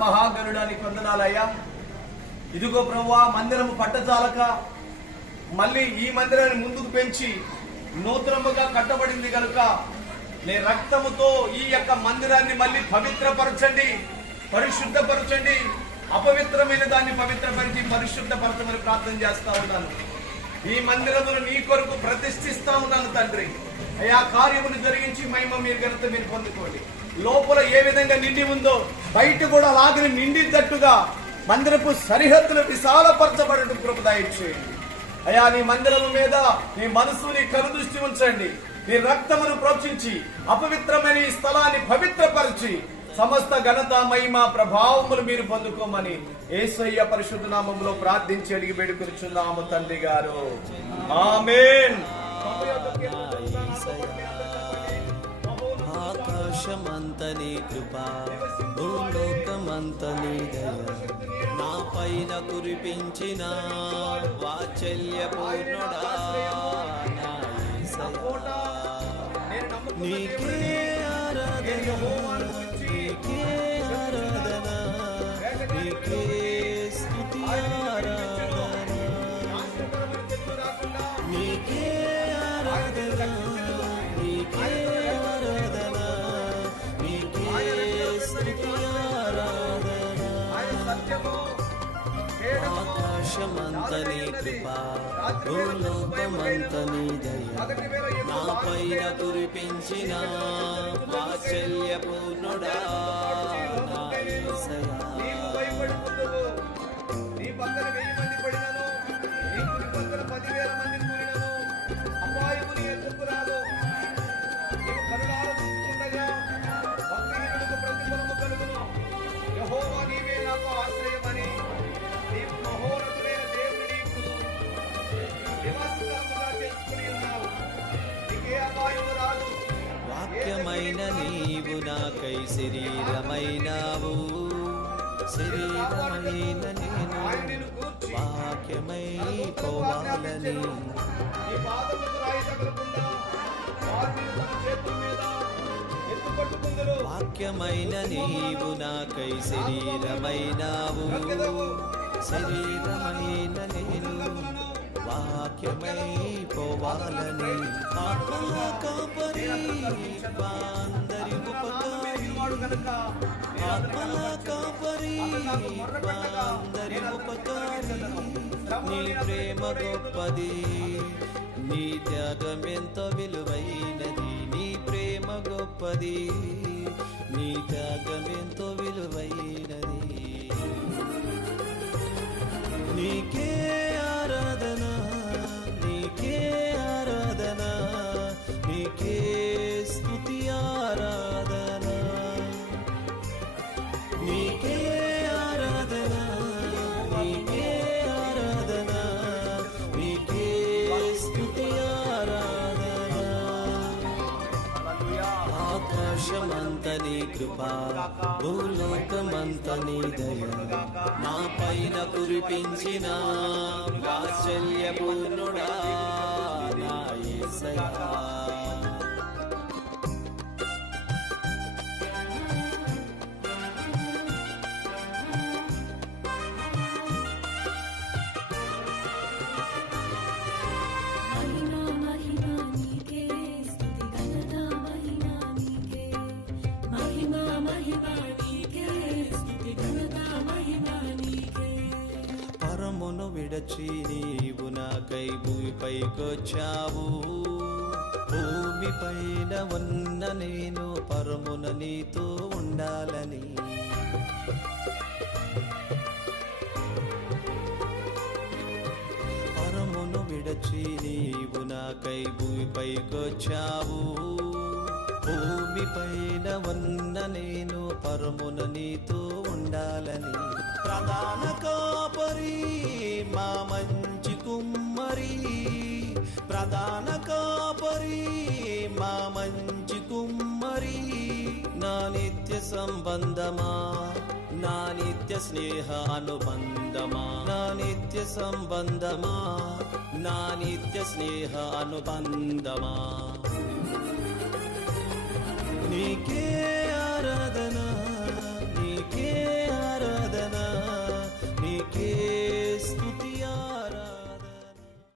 మహాగరుడానికి వందనాలయ్యా. ఇదిగో ప్రభువా మందిరము పట్టజాలక. మళ్ళీ ఈ మందిరాన్ని ముందుకు పెంచి నూతనముగా కట్టబడింది కనుక నీ రక్తముతో ఈ యొక్క మందిరాన్ని మళ్ళీ పవిత్రపరచండి పరిశుద్ధపరచండి అపవిత్రమైన దాన్ని పవిత్రపరిచి పరిశుద్ధపరచమని ప్రార్థన చేస్తా ఉన్నాను. ఈ మందిరమును నీ కొరకు ప్రతిష్ఠిస్తా ఉన్నాను తండ్రి. అయా కార్యమును జరిగించి మహిమ మీరు ఘనత మీరు పొందుకోండి. లోపల ఏ విధంగా నిండి ఉందో బయట కూడా అలాగే నిండిద్దట్టుగా మందిరపు సరిహద్దులు విశాలపరచబడటం కృప దయచేయండి అయా నీ మందిరము మీద నీ మనసుని కనుదృష్టి ఉంచండి. నీ రక్తమును ప్రోక్షించి అపవిత్రమైన ఈ స్థలాన్ని పవిత్రపరిచి సమస్త ఘనత మహిమ ప్రభావములు మీరు పొందుకోమని ఏసయ్య పరిశుద్ధ నామంలో ప్రార్థించి అడిగి వేడుకొచ్చున్నాము తండ్రి గారు. ఆమెన్. ఆకాశమంత నీ కృప భూలోకమంత నీ దయ. నా పైన కురిపించిన వాత్సల్య పూర్ణుడా నీకే ఆరాధన నీకే ఆరాధన నీకే స్థుతియా కృప భూలోకమంత నీ పైన కురిపించిన వాత్సల్య నాకై శరీరమైనావు. శరీరమైన నేను వాక్యమై పోవాలని వాక్యమైన నీవు నాకై శరీరమైనావు. శరీరమైన నేను వాక్యమై పోవాలని ఆత్మల కాపరి అందరి ఉపకారి. ఆత్మల కాపరి అందరి ఉపకారి. నీ ప్రేమ గొప్పది నీ త్యాగం ఎంత విలువైనది నీ ప్రేమ గొప్పది నీ త్యాగం ఎంతో ఆకాశమంత నీ కృప భూలోకమంత నీ దయ. నా పైన కురిపించిన వాత్సల్యపూర్ణుడా నా విడచి నీవు నాకై భూమిపైకొచ్చావు భూమిపైన ఉన్న నేను పరమున నీతో ఉండాలని. పరమును విడచి నీవు నాకై భూమిపైకొచ్చావు భూమిపైన ఉన్న నేను పరమున నీతో ఉండాలని. ప్రధాన కాపరి మా మంచి కుమ్మరి. ప్రధాన కాపరి మా మంచి కుమ్మరి. నా నిత్య సంబంధమా? నా నిత్య స్నేహ అనుబంధమా? నా నిత్య సంబంధమా? నా నిత్య స్నేహ అనుబంధమా? నీకే